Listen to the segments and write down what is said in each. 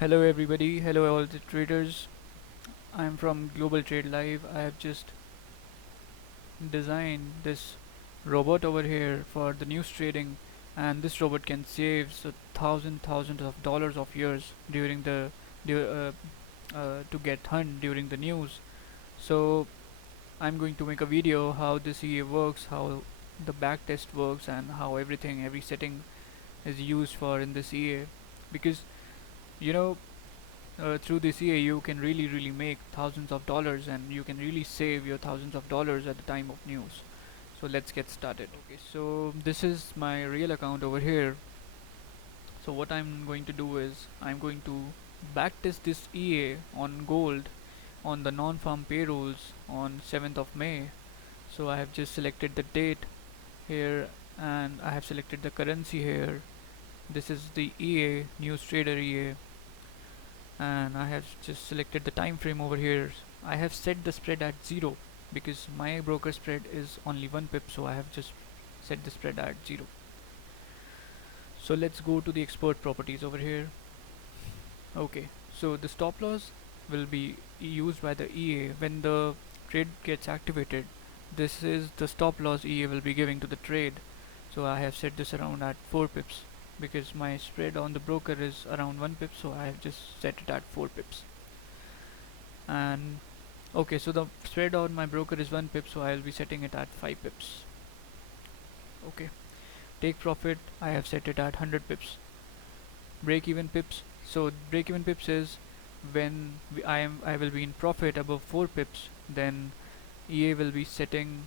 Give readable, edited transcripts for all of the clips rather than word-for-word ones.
Hello everybody, hello all the traders. I'm from Global Trade Live. I have just designed this robot over here for the news trading, and this robot can save thousands of dollars of years during the to get hunt during the news. So I'm going to make a video how this EA works, how the backtest works, and how every setting is used for in this EA, because you know through this year you can really make thousands of dollars, and you can really save your thousands of dollars at the time of news. So let's get started. Okay, so this is my real account over here. So what I'm going to do is I'm going to backtest this EA on gold on the non-farm payrolls on 7th of May. So I have just selected the date here, and I have selected the currency here. This is the EA news trader EA, and I have just selected the time frame over here. I have set the spread at 0 because my broker spread is only 1 pip, so I have just set the spread at 0. So let's go to the expert properties over here. Okay, so the stop loss will be used by the EA when the trade gets activated. This is the stop loss EA will be giving to the trade. So I have set this around at 4 pips because my spread on the broker is around 1 pip, so I have just set it at 4 pips. And okay, so the spread on my broker is 1 pip, so I will be setting it at 5 pips. Okay, take profit, I have set it at 100 pips. Break even pips, so break even pips is when I will be in profit above 4 pips, then EA will be setting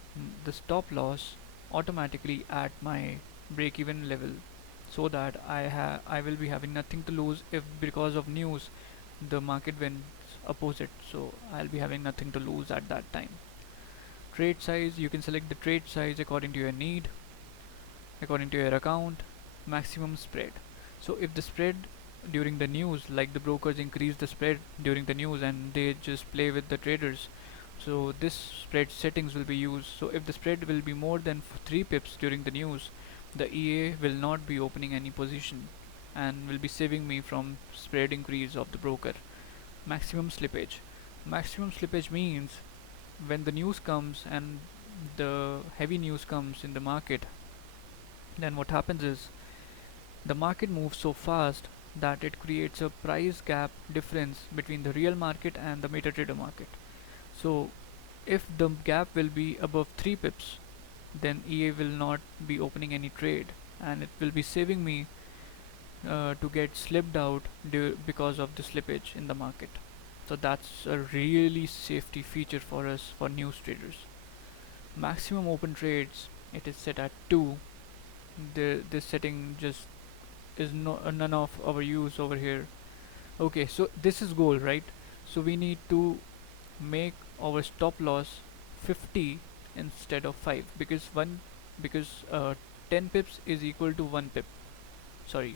the stop loss automatically at my break even level, so that I will be having nothing to lose if because of news the market went opposite, so I'll be having nothing to lose at that time. Trade size, you can select the trade size according to your need, according to your account. Maximum spread, so if the spread during the news, like the brokers increase the spread during the news and they just play with the traders, so this spread settings will be used. So if the spread will be more than 3 pips during the news, the EA will not be opening any position and will be saving me from spread increase of the broker. Maximum slippage, maximum slippage means when the news comes and the heavy news comes in the market, then what happens is the market moves so fast that it creates a price gap difference between the real market and the MetaTrader market. So if the gap will be above 3 pips, then EA will not be opening any trade, and it will be saving me to get slipped out because of the slippage in the market. So that's a really safety feature for us for news traders. Maximum open trades, it is set at 2. This setting just is none of our use over here. Okay, so this is goal, right? So we need to make our stop loss 50 instead of 5, because 10 pips is equal to 1 pip. Sorry,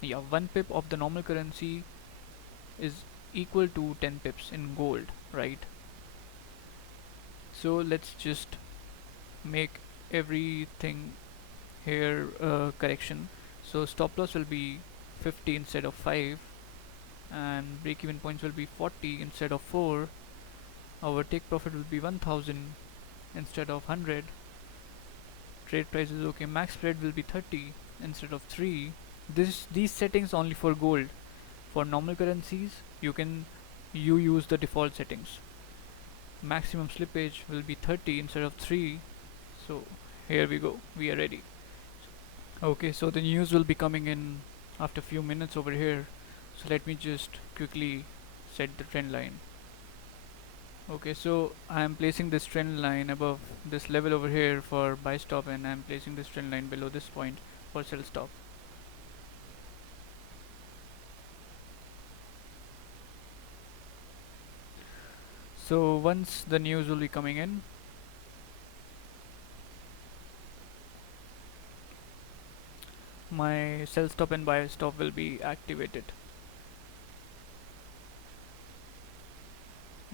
yeah, 1 pip of the normal currency is equal to 10 pips in gold, right? So let's just make everything here correction. So stop loss will be 50 instead of 5, and break even points will be 40 instead of 4. Our take profit will be 1000 instead of 100. Trade price is okay. Max spread will be 30 instead of 3. These settings only for gold. For normal currencies, you use the default settings. Maximum slippage will be 30 instead of 3. So here we go. We are ready. Okay, so the news will be coming in after few minutes over here. So let me just quickly set the trend line. Okay, so I am placing this trend line above this level over here for buy stop, and I am placing this trend line below this point for sell stop. So once the news will be coming in, my sell stop and buy stop will be activated.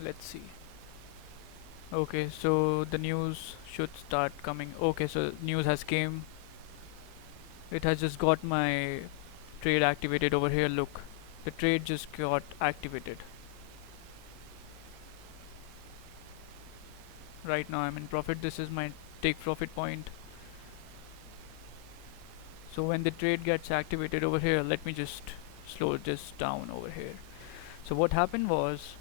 Let's see. Okay, so the news should start coming. Okay, so news has came. It has just got my trade activated over here. Look, the trade just got activated. Right now I'm in profit. This is my take profit point. So when the trade gets activated over here, let me just slow this down over here. So what happened was,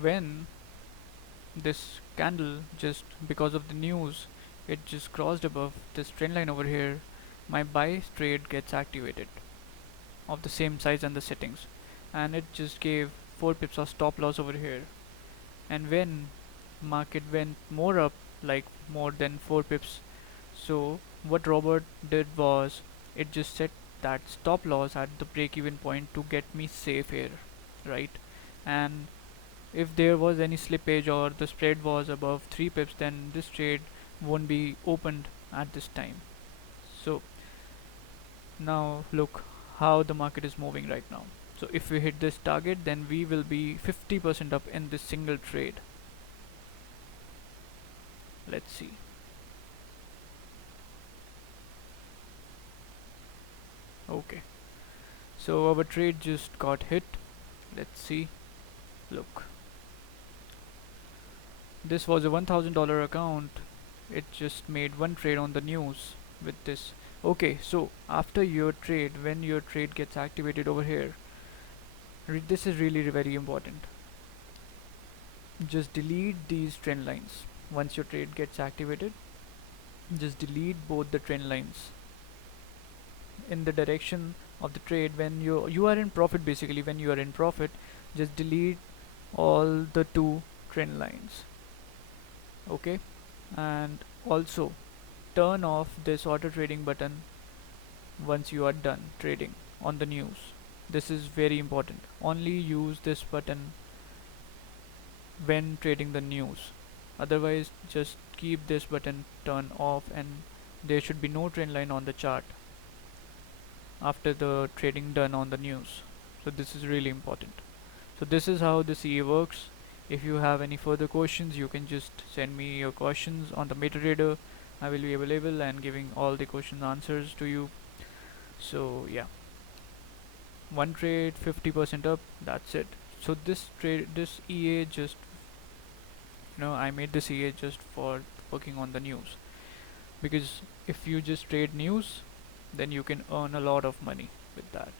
when this candle, just because of the news, it just crossed above this trend line over here, my buy trade gets activated of the same size and the settings, and it just gave 4 pips of stop loss over here. And when market went more up, like more than 4 pips, so what Robert did was, it just set that stop loss at the break even point to get me safe here, right? And if there was any slippage or the spread was above 3 pips, then this trade won't be opened at this time. So now look how the market is moving right now. So if we hit this target, then we will be 50% up in this single trade. Let's see. Okay, so our trade just got hit. Let's see. Look, this was a $1,000 account. It just made one trade on the news with this. Okay, so after your trade, when your trade gets activated over here, this is really very important. Just delete these trend lines. Once your trade gets activated, just delete both the trend lines in the direction of the trade. When you are in profit, basically when you are in profit, just delete all the two trend lines. Okay, and also turn off this auto trading button once you are done trading on the news. This is very important. Only use this button when trading the news. Otherwise, just keep this button turned off, and there should be no trend line on the chart after the trading done on the news. So this is really important. So this is how the CA works. If you have any further questions, you can just send me your questions on the MetaTrader. I will be available and giving all the question answers to you. So yeah, one trade 50% up, that's it. So this trade, this EA, just I made this EA just for working on the news, because if you just trade news, then you can earn a lot of money with that.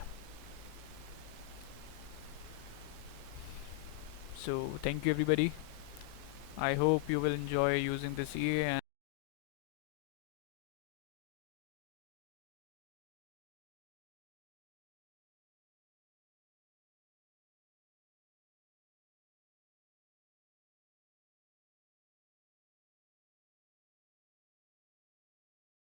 So thank you everybody. I hope you will enjoy using this EA. And